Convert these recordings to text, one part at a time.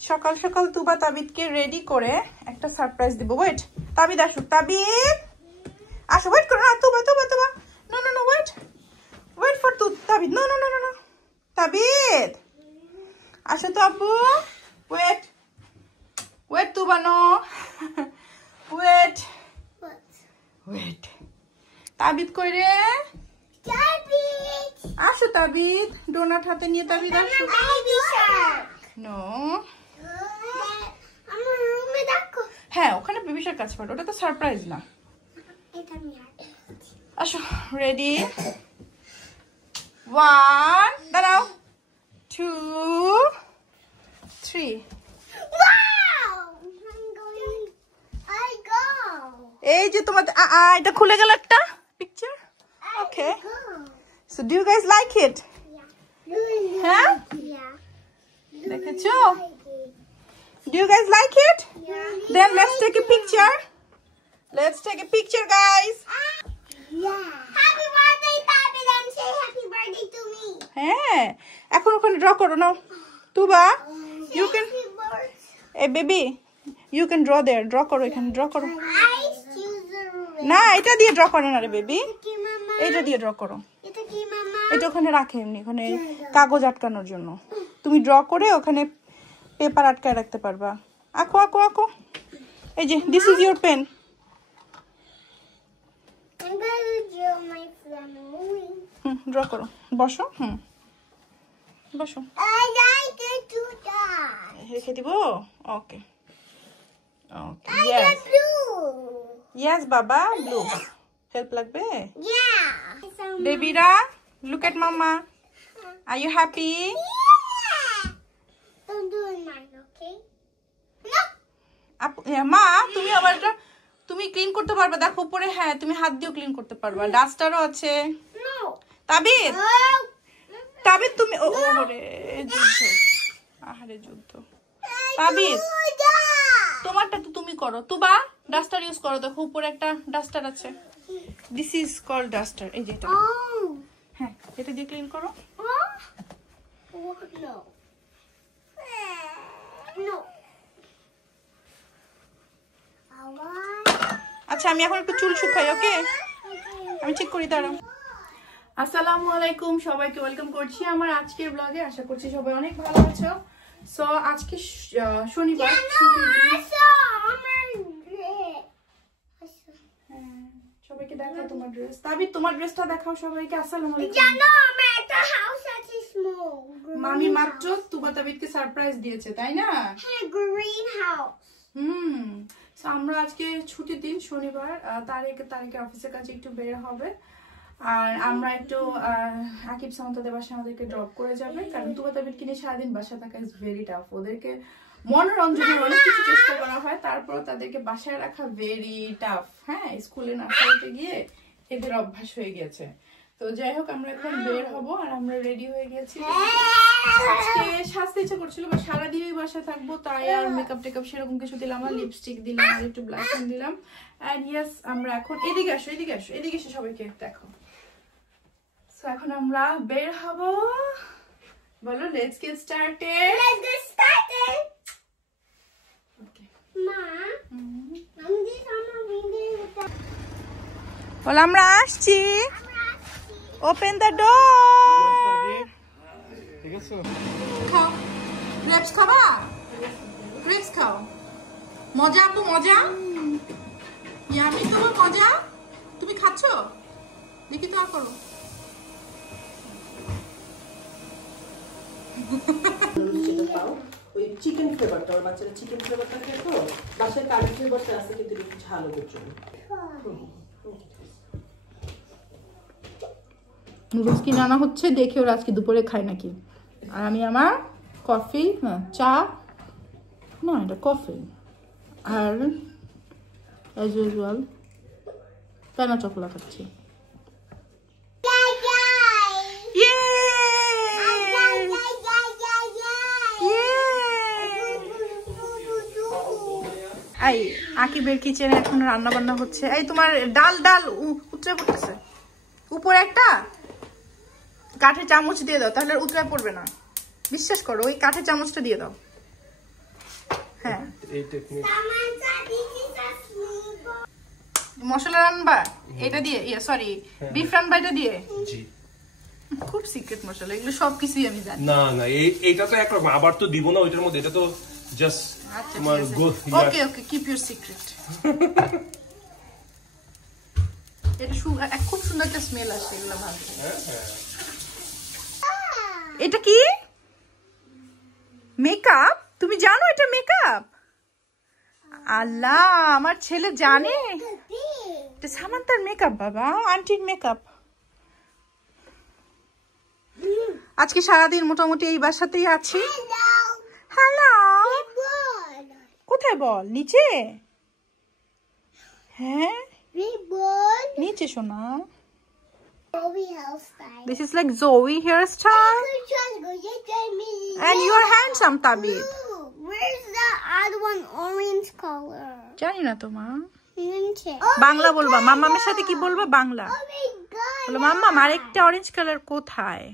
সকাল সকাল তুবা তাবিদকে রেডি করে একটা সারপ্রাইজ দিব। ওয়েট, তাবিদ আসুক। তাবিদ আসো, ওয়েট করো না। Tuba Tuba Tuba, no no no, wait wait for Tabid. No no no no no, Tabid আসো তো আপু। Wait wait Tuba, no wait wait. Tabid কই রে? আসো তাবিদ, ডোনাট হাতে নিয়ে তাবিদ আসো। নো, হ্যাঁ ওখানে বেবি শার্ক কাজ করে, ওটা তো সারপ্রাইজ না। আসো, রেডি, 1 দাঁড়াও, 2 3। এই যে তোমার এটা খুলে গেল একটা picture. Okay, so do you guys like it? হ্যাঁ, দেখেছো? Do you guys like it? Then let's take a picture. Let's take a picture, guys. Happy birthday, Papi, and say happy birthday to me. হ্যাঁ, এখন ওখানে draw করো না তুবা। You can, hey baby, you can draw there. Draw করো, এখানে draw করো। না, এটা দিয়ে ড্র করো না রে বেবি, এটা দিয়ে ড্র করো। এটা ওখানে রাখে এমনি, ওখানে কাগজ আটকানোর জন্য। তুমি ড্র করে ওখানে পেপার আটকায় রাখতে পারবা। আঁকো আঁকো আঁকো। এই যে this is your pen. Draw করো, বসো। বসো, রেখে দিব। ওকে ওকে, ইয়েস ইয়েস বাবা, ব্লু। হেল্প লাগবে? বেবিরা, look at mama. Are you happy? Don't do it, man, okay? মা তুমি আবার এটা তুমি ক্লিন করতে পারবে, দেখো উপরে। হ্যাঁ, তুমি হাত দিয়েও ক্লিন করতে পারবা, ডাস্টারও আছে। তাবিদ তাবিদ তুমি ওরে যুদ্ধ, আহারে যুদ্ধ। তাবিদ তোমারটা তো তুমি করো। তুবা ডাস্টার ইউজ করো, দেখো উপরে একটা ডাস্টার আছে। This is call duster. এই যে এটা, হ্যাঁ এটা দিয়ে ক্লিন করো। আচ্ছা, আমি এখন একটু চুল শুকাই। ওকে, আমি ঠিক করি, দাঁড়াও। আসসালামু আলাইকুম, সবাইকে ওয়েলকাম করছি আমার আজকের ব্লগে। আশা করছি সবাই অনেক ভালো আছো। সো আজকে শনিবার, সবাইকে দেখাও তোমার ড্রেস। তাবিদ তোমার ড্রেসটা দেখাও সবাইকে। আসসালামু আলাইকুম। মামি মাত্র তুবা তাবিদকে সারপ্রাইজ দিয়েছে, তাই না? Green house. সো আমরা আজকে ছুটির দিন, শনিবার। তারিখে অফিসের কাছে একটু বের হবে, আর আমরা একটু আকিব সামন্তদের বাসায় আমাদেরকে ড্রপ করে যাবে, কারণ তুবা তাবিদকে নিয়ে সারাদিন বাসা থাকা ইজ ভেরি টাফ। ওদেরকে মনোরঞ্জনের অনেক কিছু চেষ্টা করা হয়, তারপরও তাদেরকে বাসায় রাখা ভেরি টাফ। হ্যাঁ, স্কুলে নার্সারিতে গিয়ে এদের অভ্যাস হয়ে গেছে। তো যাই হোক, আমরা এখন বের হব, আর আমরা রেডি হয়ে গেছি। আজকে সাজতে ইচ্ছা করছিল, বা সারাদিনই বাসায় থাকবো, তাই আর মেকআপ টেকআপ সেরকম কিছু দিলাম না। লিপস্টিক দিলাম আর একটু ব্লাশিং দিলাম। এন্ড ইয়েস, আমরা এখন এদিকে আসো, এদিকে আসো, এদিকে এসে সবাইকে দেখো। সো এখন আমরা বের হব। বলো, let's get started. Let's get started. Okay Ma, I'm just on my window. বল, আমরা আসছি। Open the door. ঠিক আছে, খাও, গ্রেপস খাবা? গ্রেপস খাও। মজা আপু, মজা। ইয়ামি তোমার মজা, তুমি খাচ্ছো? দেখি তো, আর করো। ওই চিকেন ফ্লেভারটা, ওর বাচ্চারা চিকেন ফ্লেভারটা খেয়ে তো, বাসায় কারি ফ্লেভারটা আছে কিন্তু একটু ঝাল ওদের জন্য। নুডলস কিনে আনা হচ্ছে, দেখে ওরা আজকে দুপুরে খায় নাকি। আর আমি আমার কফি, চা না, এটা কফি, আর অ্যাজ ইউজুয়াল প্যানা চকোলা খাচ্ছি। এই আকিবের কিচেনে এখন রান্না বান্না হচ্ছে। এই তোমার ডাল ডাল উতরে পড়তেছে, উপরে একটা কাঠের চামচ দিয়ে দাও, তাহলে উতরে পড়বে না। বিশ্বাস করো, ওই কাঠের চামচটা দিয়ে দাও। হ্যাঁ এই technique. Someone said this is a sleeper. মশলা রান্না এটা দিয়ে সরি বিফ রান্না এটা দিয়ে জি। খুব সিক্রেট মশলা, এগুলো সবকিছুই আমি জানি। না না এইটা তো একরকম, আবার তো দিব না ওইটার মধ্যে, এটা তো জাস্ট আচ্ছা তোমার ওকে ওকে কিপ ইউর সিক্রেট। এটা খুব সুন্দর একটা স্মেল আসে এগুলো ভাজলে। এটা কি মেকআপ? তুমি জানো এটা মেকআপ? আল্লাহ, আমার ছেলে জানে এটা সামান্তার মেকআপ। বাবা, আন্টির মেকআপ। আজকে সারাদিন মোটামুটি এই বাসাতেই আছি। হ্যালো, কোথায় বল? নিচে? হ্যাঁ নিচে শোনা। This is like Zoe hairstyle. And you're handsome, Tabit. Where's the other one? Orange color. জানি না তো মা। Oh বাংলা বলবা, মাম্মামের সাথে কি বলবা? Bangla my god. বলো। মাম্মা আরেকটা অরেঞ্জ কালার কোথায়?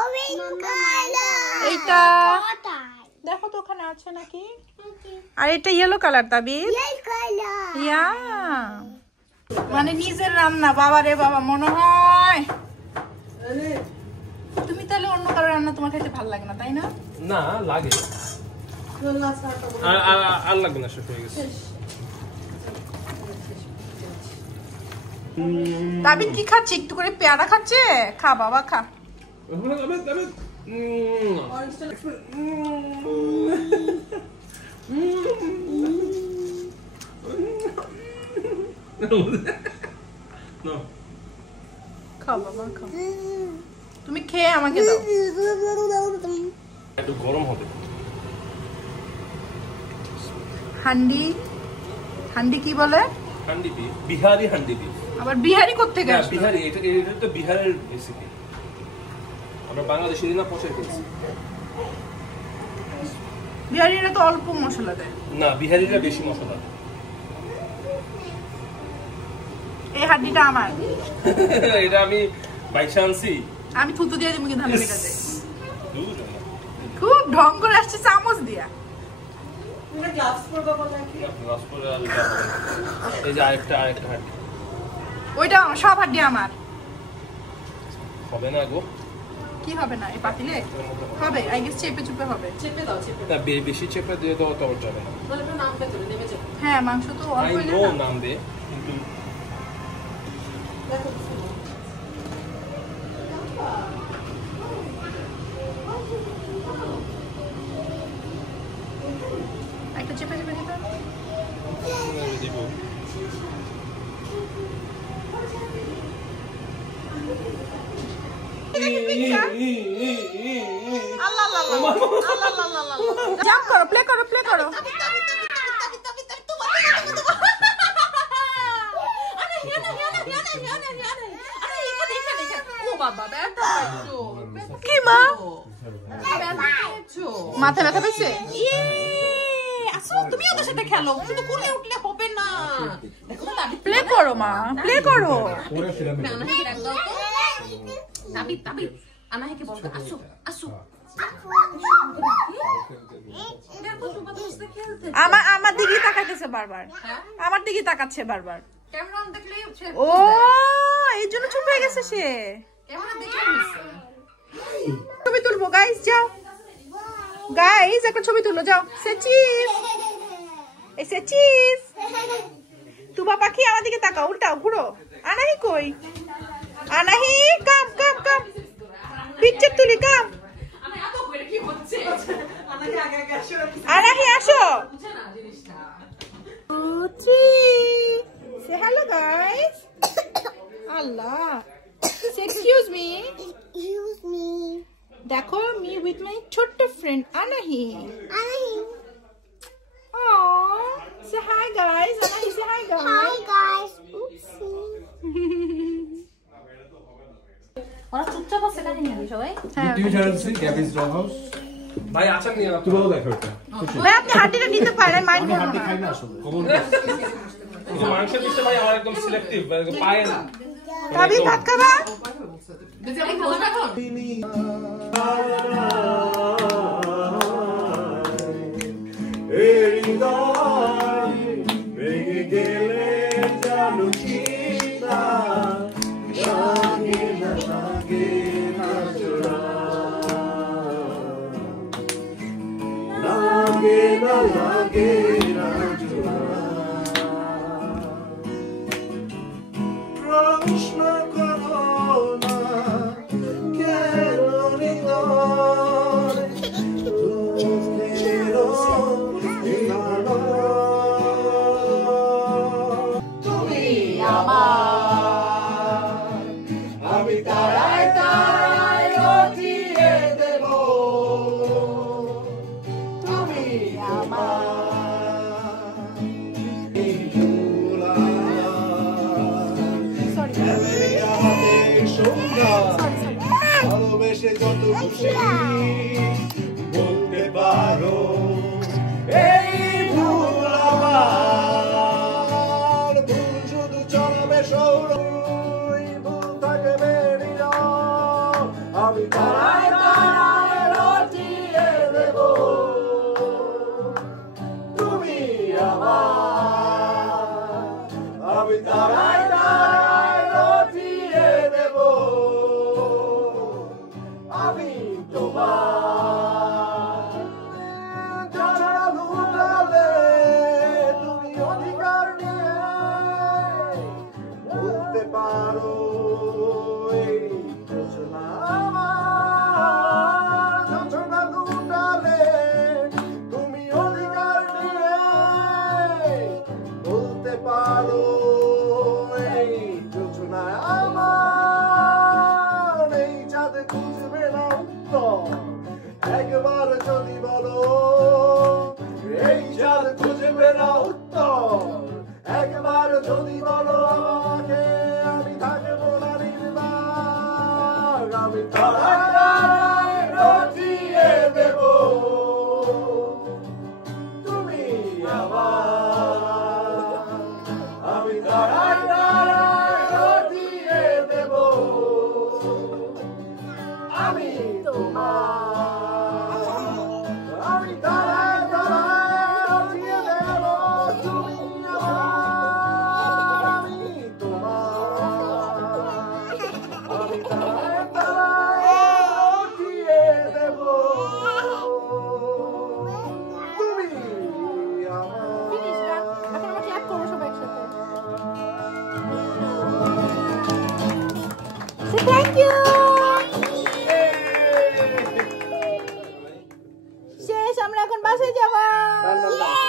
Orange color. এইটা দেখো তো ওখানে আছে নাকি? আর এটা ইয়েলো কালার তাবিদ। Yellow color. ইয়া মানে নিজের রান্না। বাবা রে বাবা, মনে হয় তুমি তাহলে অন্য কারো রান্না তোমার খেতে ভালো লাগে না, তাই না? না লাগে, আর লাগবে না, শেষ হয়ে গেছে। তাবিদ কি খাচ্ছে? একটু করে পেয়ারা খাচ্ছে। খা বাবা খা। খাও বাবা খাও। তুমি খেয়ে আমাকে দাও। একটু গরম হবে। হান্ডি, হান্ডি কি বলে? Handi beef, Bihari handi beef. আবার বিহারি করতে হ্যাঁ গেছে? বিহারি, এটা তো বিহারের রেসিপি। আমরা বাংলাদেশি না পছন্দ করছি। বিহারিরা তো অল্প মশলা দেয়। না, বিহারিরা বেশি মশলা দেয়। এই হাড্ডিটা আমার। এটা আমি বাইশা আনছি। আমি থুতু দিয়ে দিব কিন্তু হাড্ডিটাতে। দূর না। খুব ঢং করে আসছে চামচ দিয়া। গ্লাভস পরবা বল নাকি? গ্লাস পরে আর এটা হবে না। এই যে আরেকটা হাড্ডি। ওইটা সব হাড্ডি আমার। হবে না গো। কি হবে না? এই পাতিলে হবে, আই গেস চেপে চুপে হবে। চেপে দাও, চেপে না, বেশি চেপে দিয়ে দাও তো যাবে না। তাহলে পুরো নামটা ধরে নেমে যাবে। হ্যাঁ মাংস তো আই অল্প নো হইলে না। নাম দে, কিন্তু দেখো একটা চেপে চেপে দিতে হবে। দিব। আল্লাহ আল্লাহ আল্লাহ আল্লাহ আল্লাহ আল্লাহ। জাম্প করো, প্লে করো, প্লে করো। কি মা? মাথা ব্যথা পেয়েছে? আসো তুমি ওদের সাথে খেলো, শুধু কোলে উঠলে হবে না। প্লে করো মা, প্লে করো। আমার দিকে তাকাইতেছে বারবার, আমার দিকে তাকাচ্ছে বারবার। ও এই জন্য চুপ হয়ে গেছে সে। ছবি তুলবো গাইস, যাও গাইস একটা ছবি তুলো, যাও। সে চিজ, এই সে চিজ। তুবা পাখি আমার দিকে তাকাও, উল্টাও ঘুরো। আনাহি কই? আনাহি কাম কাম কাম, পিকচার তুলি কাম। আনাহি আসো। Say hello guys. Allah. Say excuse me. Excuse me. দেখো me with my ছোট্ট friend Anahi. Hi. Oh, say hi guys. Anahi, say hi guys. Hi guys. Oopsie. ওরা চুপচাপ আছে কাহিনী নাকি সবাই? হ্যাঁ, টিভি চ্যানেল সি গ্যাবিস ডগ হাউস ভাই আচার নিয়ে না। তুলো দেখো এটা ভাই আপনি হাড্ডিটা নিতে পারেন, মাইন্ড আমি করুন হাড্ডি না। খাই না আসলে কিন্তু মাংসের পিসটা ভাই আমার একদম সিলেক্টিভ, পায় না। ভাবি ভাত খাবা? এরি হৃদয় ভেঙে গেলে জানো কি না লাগে না জোড়া লাগে না জোড়া প্রশ্ন করো না কেন হৃদয় তুমি আমার আমি তারায় তারায় রটিয়ে দেব তুমি আমার এই ঝোলা আমাদের সন্ধ্যা ভালোবেসে যত খুশি বলতে পারো এই ভুল আমার ভুল শুধু চলবে সৌর ভুল থাকবে হৃদয় আমি তারায় তারায় রটিয়ে দেব তুমি আমার আমি তারায় তারায় রটিয়ে দেব আমি তোমার যারা লুটালে তুমি অধিকার নিয়ে বলতে পারো এই যোজনা আমার যোজনা লুটালে তুমি অধিকার নিয়ে বলতে পারো এই যোজনা আমার এই চাঁদ খুঁজবে না উত্তর একবার যদি বলো এই চাঁদ খুঁজবে না উত্তর একবার যদি বলো আমাকে আমি থাকবো না নির্বাক আমি তারায় রটিয়ে দেব তুমি আমার আমি তারায় তারায় রটিয়ে দেব আমি তোমার আমি তারায় তারায় রটিয়ে দেব তুমি আমার আমি তোমার আমি তারায় তারায় রটিয়ে দেব তুমি এখন আমরা ক্ল্যাপ করবো সবাই একসাথে। Thank you. শেষ আমরা এখন বাসায় যাবো।